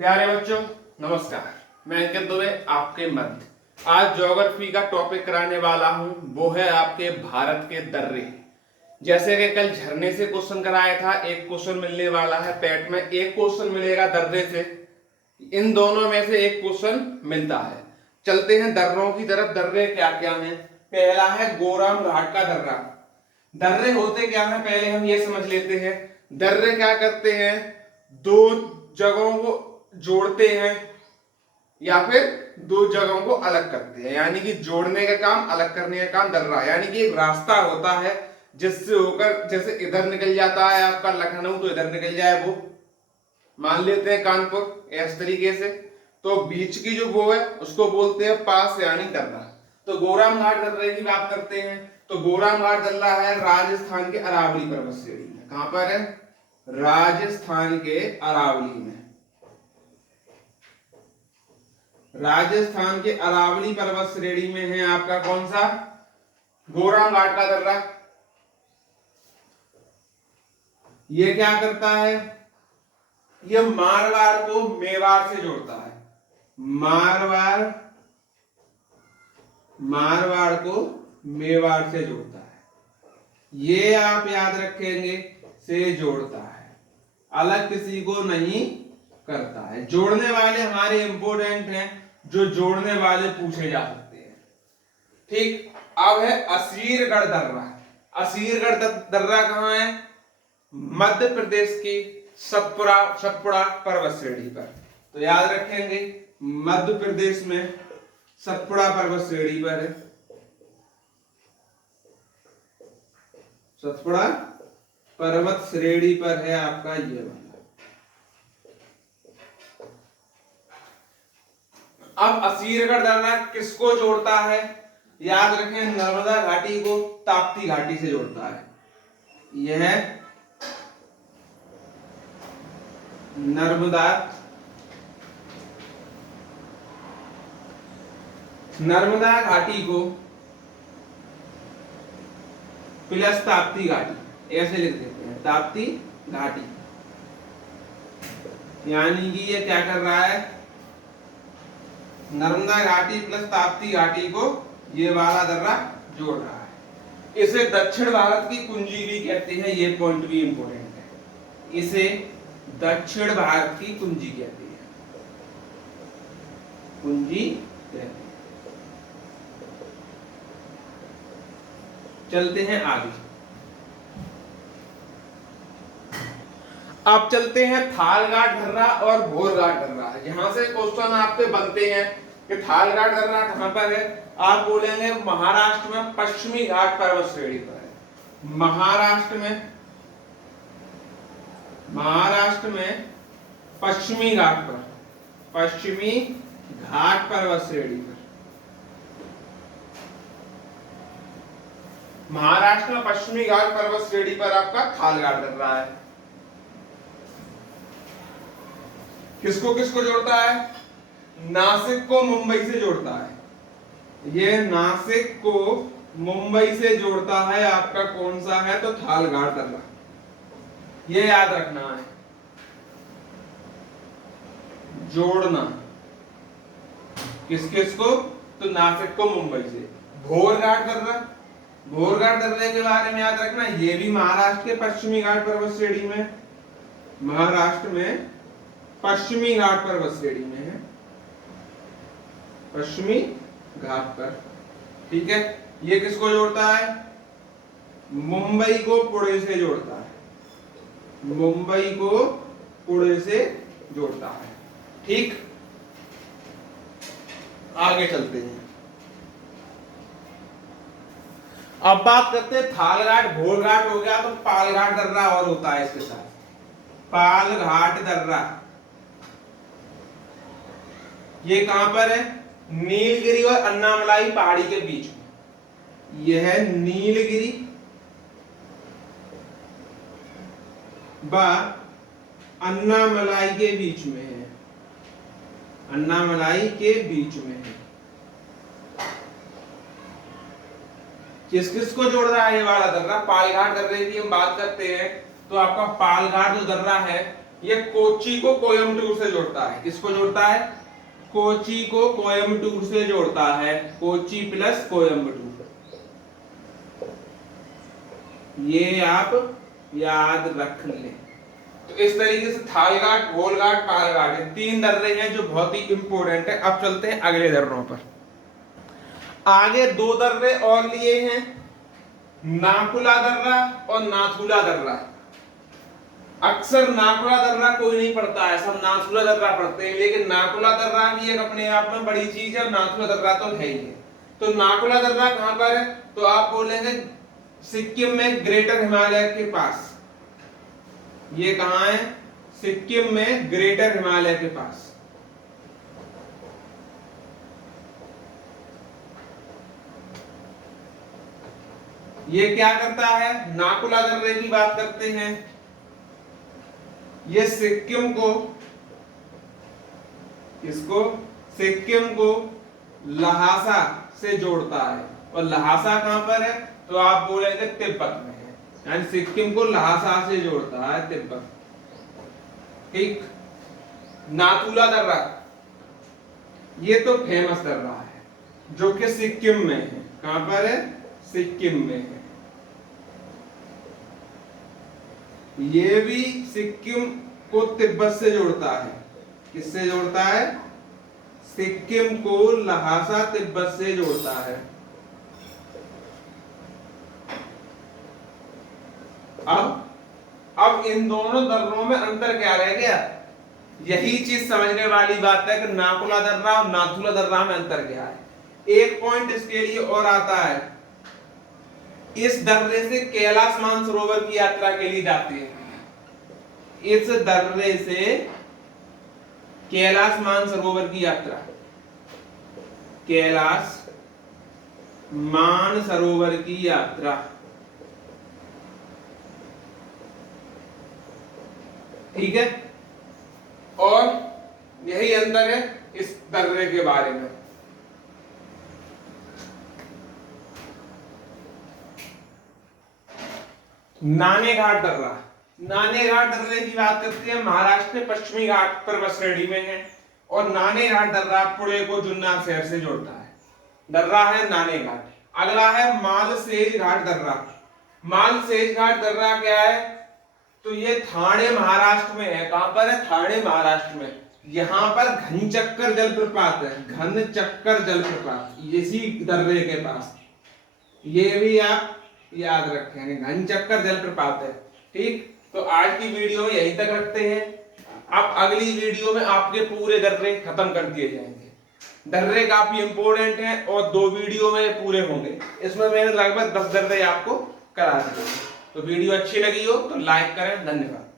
प्यारे बच्चों नमस्कार। मैं अंकित दुबे आपके मध्य आज ज्योग्राफी का टॉपिक कराने वाला हूं। वो है आपके भारत के दर्रे। जैसे कि कल झरने से क्वेश्चन कराया था, एक क्वेश्चन मिलने वाला है पेट में, एक क्वेश्चन मिलेगा दर्रे से। इन दोनों में से एक क्वेश्चन मिलता है। चलते हैं दर्रों की तरफ। दर्रे क्या क्या हैं? पहला है गोराम घाट का दर्रा। दर्रे होते क्या है पहले हम ये समझ लेते हैं। दर्रे क्या करते हैं? दो जगहों को जोड़ते हैं या फिर दो जगहों को अलग करते हैं, यानी कि जोड़ने का काम, अलग करने का काम दर्रा। यानी कि एक रास्ता होता है जिससे होकर, जैसे इधर निकल जाता है आपका लखनऊ तो इधर निकल जाए, वो मान लेते हैं कानपुर, इस तरीके से। तो बीच की जो वो है उसको बोलते हैं पास, यानी दर्रा। तो गोराम घाट दर्रे की बात करते हैं तो गोराम घाट दर्रा है राजस्थान के अरावली पर्वत श्रेणी में। कहां पर है? राजस्थान के अरावली में। राजस्थान के अरावली पर्वत श्रेणी में है आपका कौन सा? गोराम घाट का दर्रा। ये क्या करता है? ये मारवाड़ को मेवाड़ से जोड़ता है। मारवाड़ को मेवाड़ से जोड़ता है। ये आप याद रखेंगे, से जोड़ता है, अलग किसी को नहीं करता है। जोड़ने वाले हमारे इंपोर्टेंट हैं, जो जोड़ने वाले पूछे जा सकते हैं। ठीक। अब है असीरगढ़ दर्रा। असीरगढ़ दर्रा कहां है? मध्य प्रदेश की सतपुड़ा पर्वत श्रेणी पर। तो याद रखेंगे मध्य प्रदेश में सतपुड़ा पर्वत श्रेणी पर है। सतपुड़ा पर्वत श्रेणी पर है आपका ये वाला। अब असीरगढ़ दर्रा किसको जोड़ता है? याद रखें, नर्मदा घाटी को ताप्ती घाटी से जोड़ता है। यह नर्मदा घाटी को प्लस ताप्ती घाटी, ऐसे लिख देते हैं, ताप्ती घाटी। यानी कि ये क्या कर रहा है? नर्मदा घाटी प्लस ताप्ती घाटी को ये वाला दर्रा जोड़ रहा है। इसे दक्षिण भारत की कुंजी भी कहते हैं। ये पॉइंट भी इंपॉर्टेंट है। इसे दक्षिण भारत की कुंजी कहते हैं। कुंजी कहते हैं। चलते हैं आगे। अब चलते हैं थालघाट दर्रा और भोरघाट दर्रा। यहां से क्वेश्चन आपके बनते हैं कि थालघाट दर्रा कहां पर है? आप बोलेंगे महाराष्ट्र में पश्चिमी घाट पर्वत श्रेणी पर है। महाराष्ट्र में पश्चिमी घाट पर, पश्चिमी घाट पर्वत श्रेणी पर। महाराष्ट्र में पश्चिमी घाट पर्वत श्रेणी पर आपका थालघाट दर्रा है। किसको किसको जोड़ता है? नासिक को मुंबई से जोड़ता है। ये नासिक को मुंबई से जोड़ता है आपका कौन सा है? तो थालघाट दर्रा। ये याद रखना है, जोड़ना किस किस को? तो नासिक को मुंबई से। भोरघाट दर्रा, भोरघाट दर्रे के बारे में याद रखना, ये भी महाराष्ट्र के पश्चिमी घाट पर्वत श्रेणी में, महाराष्ट्र में पश्चिमी घाट पर्वत श्रेणी में है, पश्चिमी घाट पर। ठीक है। ये किसको जोड़ता है? मुंबई को पुणे से जोड़ता है। मुंबई को पुणे से जोड़ता है। ठीक। आगे चलते हैं। अब बात करते हैं थालघाट भोरघाट हो गया, तो पालघाट दर्रा और होता है इसके साथ। पालघाट दर्रा ये कहां पर है? नीलगिरी और अन्नामलाई पहाड़ी के बीच में। यह है नीलगिरी व अन्नामलाई के बीच में है। अन्नामलाई के बीच में है। किस किस को जोड़ रहा है ये वाला दर्रा? पालघाट दर्रे की हम बात करते हैं तो आपका पालघाट जो दर्रा है ये कोच्चि को कोयम्बटूर से जोड़ता है। किसको जोड़ता है? कोच्चि को कोयम्बटूर से जोड़ता है। कोच्चि प्लस कोयम्बटूर, ये आप याद रख लें। तो इस तरीके से थालघाट, घोलघाट, पालघाट, ये 3 दर्रे हैं जो बहुत ही इंपॉर्टेंट है। अब चलते हैं अगले दर्रों पर। आगे 2 दर्रे और लिए हैं, नाकुला दर्रा और नाथुला दर्रा। अक्सर नाकुला दर्रा कोई नहीं पढ़ता है, सब नाथुला दर्रा पढ़ते हैं, लेकिन नाकुला दर्रा भी एक अपने आप में बड़ी चीज है और नाथुला दर्रा तो है ही है। तो नाकुला दर्रा कहां पर है? तो आप बोलेंगे सिक्किम में, ग्रेटर हिमालय के पास। ये कहां है? सिक्किम में, ग्रेटर हिमालय के पास। ये क्या करता है? नाकुला दर्रे की बात करते हैं। ये सिक्किम को, इसको सिक्किम को लहासा से जोड़ता है। और लहासा कहां पर है? तो आप बोलेंगे तिब्बत में है, यानी सिक्किम को लहासा से जोड़ता है तिब्बत। ठीक। नाथुला दर्रा, ये तो फेमस दर्रा है जो कि सिक्किम में है। कहां पर है? सिक्किम में है। ये भी सिक्किम को तिब्बत से जोड़ता है। किससे जोड़ता है? सिक्किम को लहासा तिब्बत से जोड़ता है। अब इन दोनों दर्रों में अंतर क्या रह गया? यही चीज समझने वाली बात है कि नाकुला दर्रा और नाथुला दर्रा में अंतर क्या है। एक पॉइंट इसके लिए और आता है, इस दर्रे से कैलाश मानसरोवर की यात्रा के लिए जाती है। इस दर्रे से कैलाश मानसरोवर की यात्रा, कैलाश मानसरोवर की यात्रा, ठीक है। और यही अंतर है इस दर्रे के बारे में। नानेघाट दर्रा, नानेघाट दर्रे की बात करते हैं, महाराष्ट्र के पश्चिमी घाट पर्वत श्रेणी में है। और नानेघाट दर्रा पुणे को जुन्नर शहर से जोड़ता है। दर्रा है नानेघाट। अगला है मालसेज घाट दर्रा। मालसेज घाट दर्रा क्या है? तो ये ठाणे महाराष्ट्र में है। कहां पर है? ठाणे महाराष्ट्र में। यहां पर घनचक्कर जलप्रपात है, घनचक्कर जलप्रपात, इसी दर्रे के पास। ये भी आप याद रखेंगे, घनचक्कर जलप्रपात है। ठीक। तो आज की वीडियो यहीं तक रखते हैं। अब अगली वीडियो में आपके पूरे दर्रे खत्म कर दिए जाएंगे। दर्रे काफी इंपोर्टेंट हैं और 2 वीडियो में पूरे होंगे। इसमें मैंने लगभग 10 दर्रे आपको करा दिए। तो वीडियो अच्छी लगी हो तो लाइक करें। धन्यवाद।